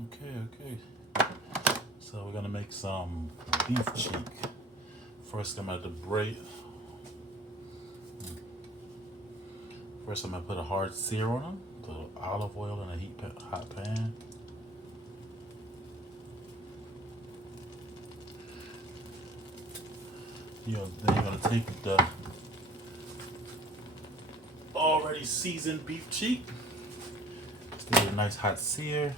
Okay. So we're gonna make some beef cheek. First, I'm gonna braid. First, I'm gonna put a hard sear on them. So olive oil in a hot pan. Then you're gonna take the already seasoned beef cheek. Just give it a nice hot sear.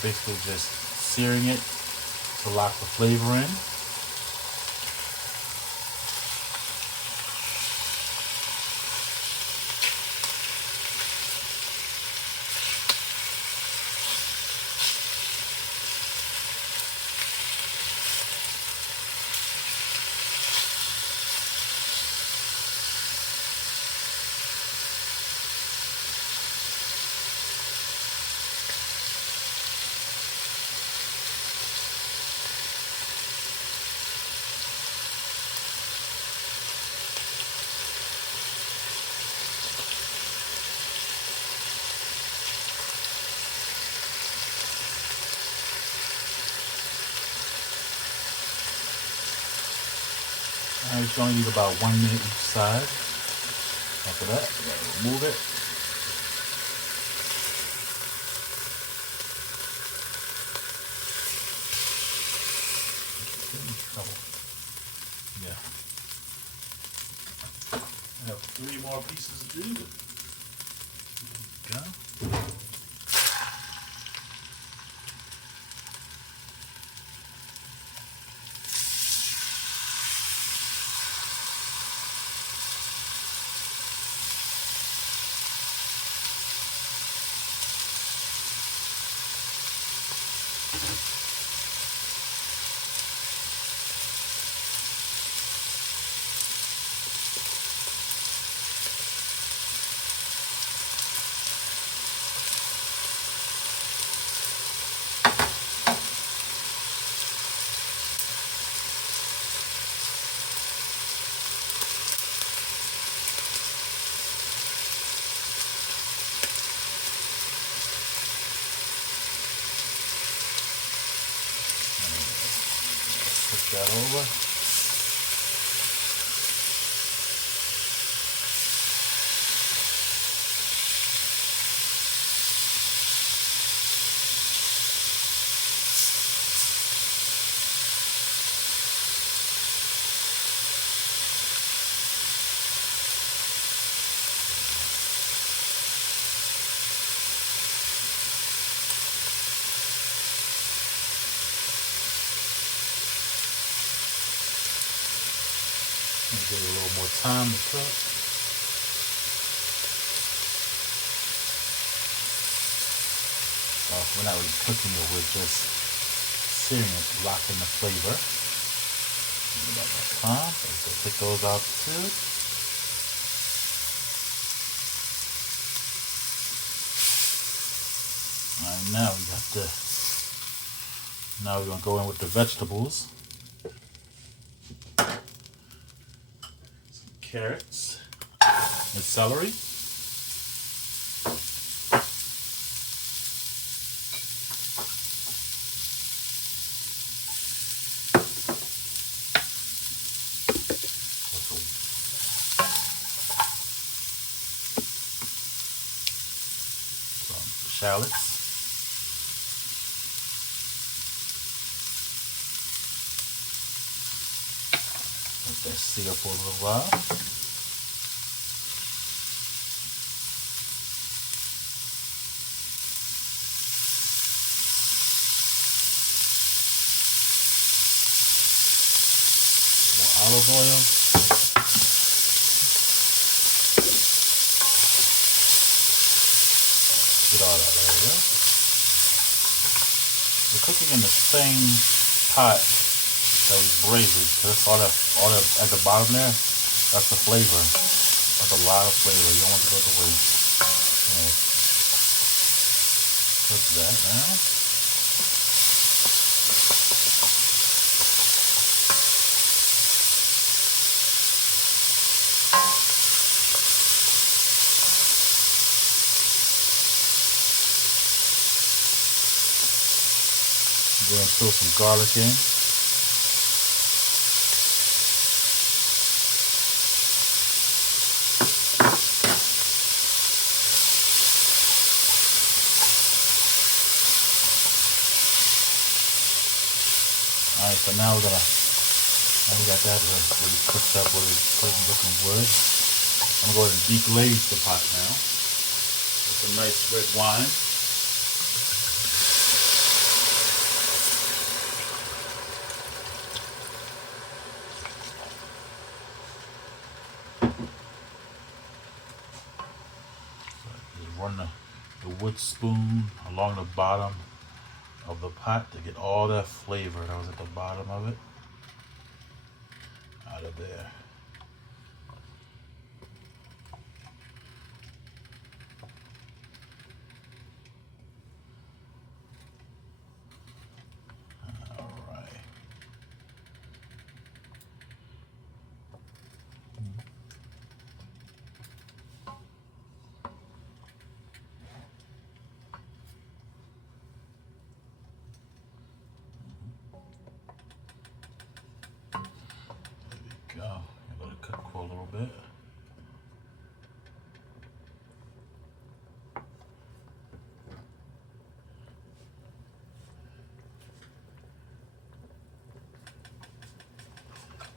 Basically just searing it to lock the flavor in. You only need about 1 minute each side. After that, you gotta remove it. Yeah. I have 3 more pieces to do. There you go. Put that over. Give it a little more time to cook. Well, we're not really cooking it, we're just searing it, locking the flavor. About that time. So take those out too. Alright, now we're gonna go in with the vegetables. Some carrots and celery. Some shallots. Let that sear for a little while. olive oil. Get all that out of there. We're cooking in the same pot that we braised it. That's all that at the bottom there. That's the flavor. That's a lot of flavor. You don't want to go to waste. So, cook that now. Then throw some garlic in. Alright, so now we got that really cooked up with looking good. I'm going to go ahead and deglaze the pot now with some nice red wine. Run the wood spoon along the bottom of the pot to get all that flavor that was at the bottom of it out of there. All right. Go. Let it cook for a little bit.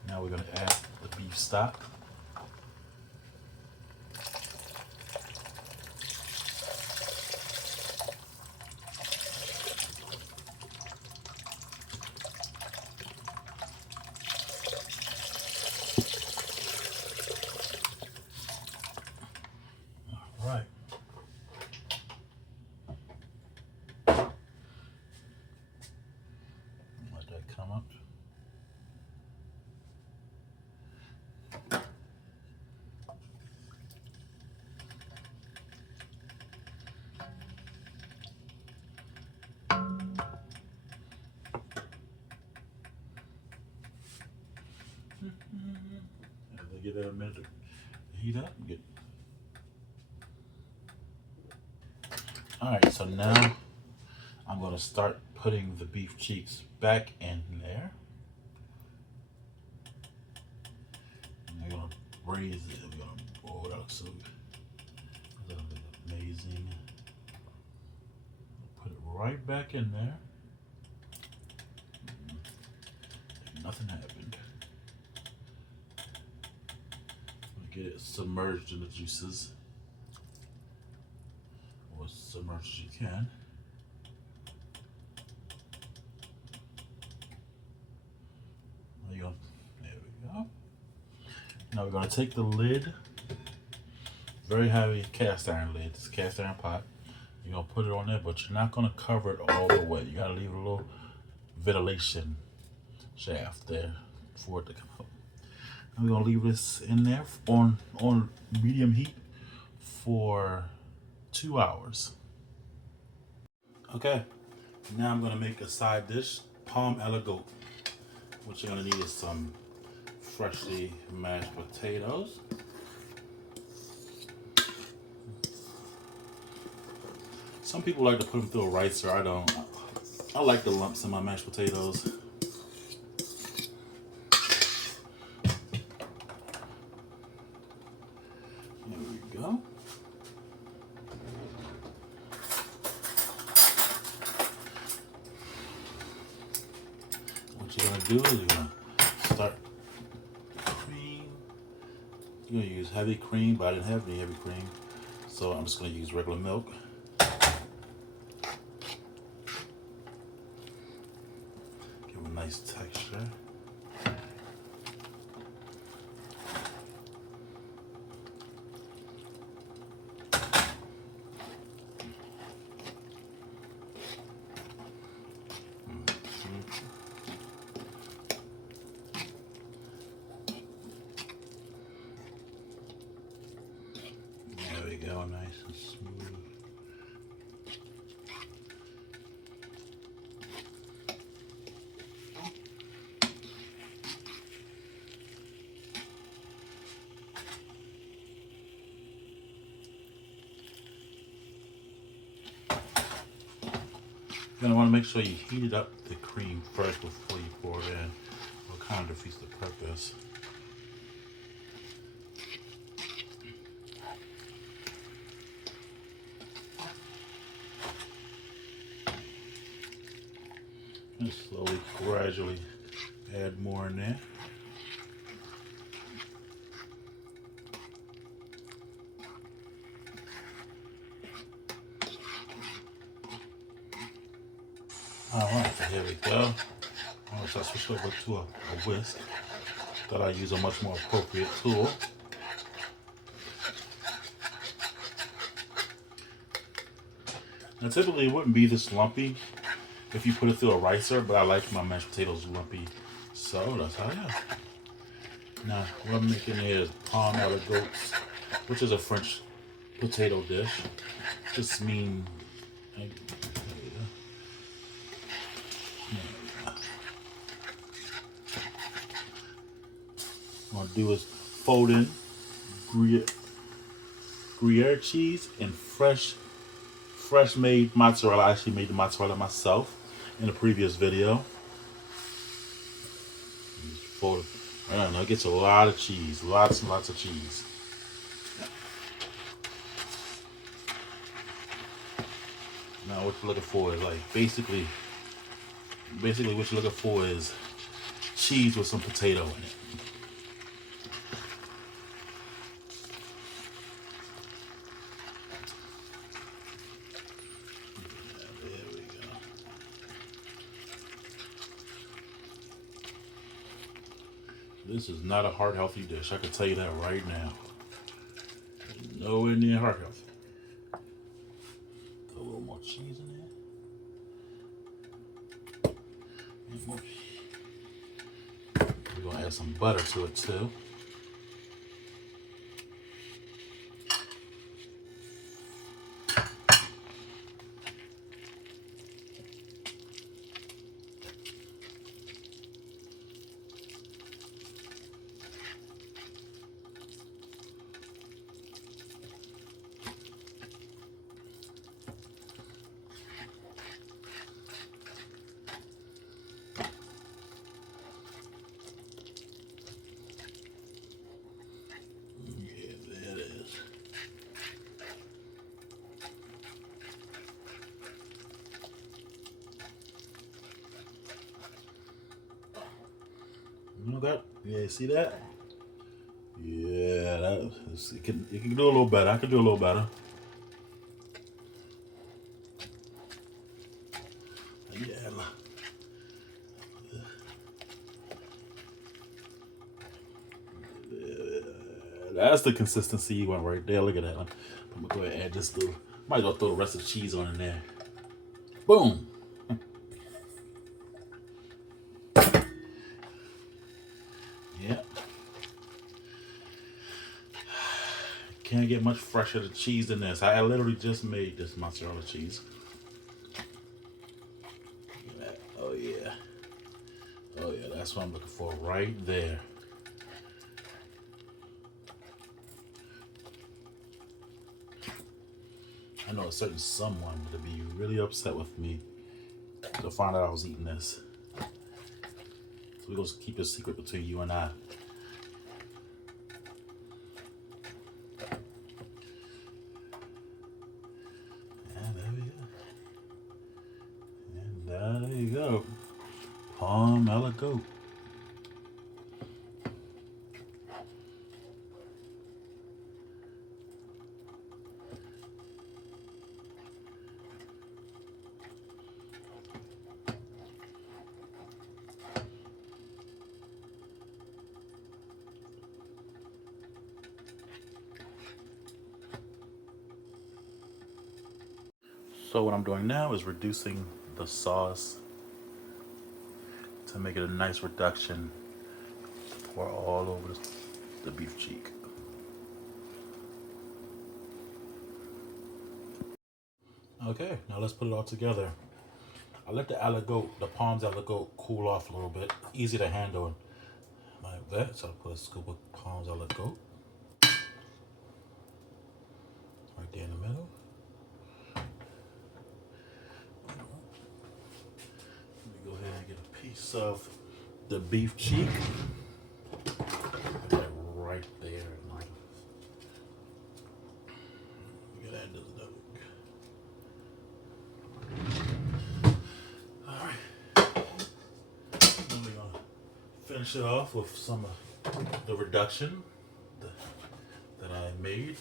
Now we're going to add the beef stock. Right. Let that come up. Give that a minute to heat up. Alright, so now I'm going to start putting the beef cheeks back in there. And we're going to braise it. We're going to, oh, that looks so amazing. Put it right back in there. Nothing happened. Get it submerged in the juices, or as submerged as you can. There we go. Now we're going to take the lid, very heavy cast iron lid, it's a cast iron pot. You're going to put it on there, but you're not going to cover it all the way. You got to leave a little ventilation shaft there for it to come up. I'm gonna leave this in there on medium heat for 2 hours. Okay, now I'm gonna make a side dish, palm a la goat. What you're gonna need is some freshly mashed potatoes. Some people like to put them through a ricer. I don't. I like the lumps in my mashed potatoes. Go. What you're gonna do is you're gonna start cream. You're gonna use heavy cream, but I didn't have any heavy cream, so I'm just gonna use regular milk. Give it a nice texture. we go, nice and smooth. You're gonna want to make sure you heated up the cream first before you pour it in. It kind of defeats the purpose. And slowly, gradually add more in there. Alright, so here we go. So I switched over to a whisk. Thought I'd use a much more appropriate tool. Now typically it wouldn't be this lumpy if you put it through a ricer, but I like my mashed potatoes lumpy, so that's how I am. Now what I'm making here is palm à la goat, which is a French potato dish. Just mean what I'm gonna do is fold in Gruyere cheese and fresh made mozzarella. I actually made the mozzarella myself in the previous video. Just fold it. I don't know, it gets a lot of cheese, lots and lots of cheese. Now what you're looking for is like basically what you're looking for is cheese with some potato in it. This is not a heart healthy dish. I can tell you that right now. Nowhere near heart healthy. Put a little more cheese in there. We're gonna add some butter to it too. You know that? Yeah, see that? Yeah, it can do a little better. I can do a little better. Yeah. That's the consistency you want right there. Look at that. I'm gonna go ahead and add this little. Might as well throw the rest of the cheese on in there. Boom. Yeah. Can't get much fresher the cheese than this. I literally just made this mozzarella cheese. Oh yeah. Oh yeah, that's what I'm looking for right there. I know a certain someone would be really upset with me to find out I was eating this. So we're gonna keep it a secret between you and I. And there we go. And there you go. Palm à la goat. So what I'm doing now is reducing the sauce to make it a nice reduction to pour all over the beef cheek. Okay, now let's put it all together. I let the aligote, the palms aligote, cool off a little bit. Easy to handle like that. So I put a scoop of palms aligote right there in the middle. Let me go ahead and get a piece of the beef cheek. Put that right there. Look at that, doesn't it? All right. Then we're gonna finish it off with some of the reduction that I made.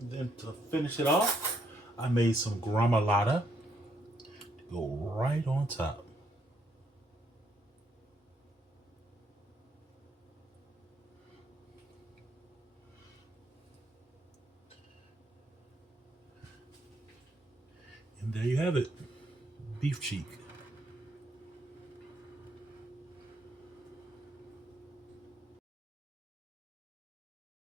And then to finish it off, I made some gromolata to go right on top. And there you have it, beef cheek.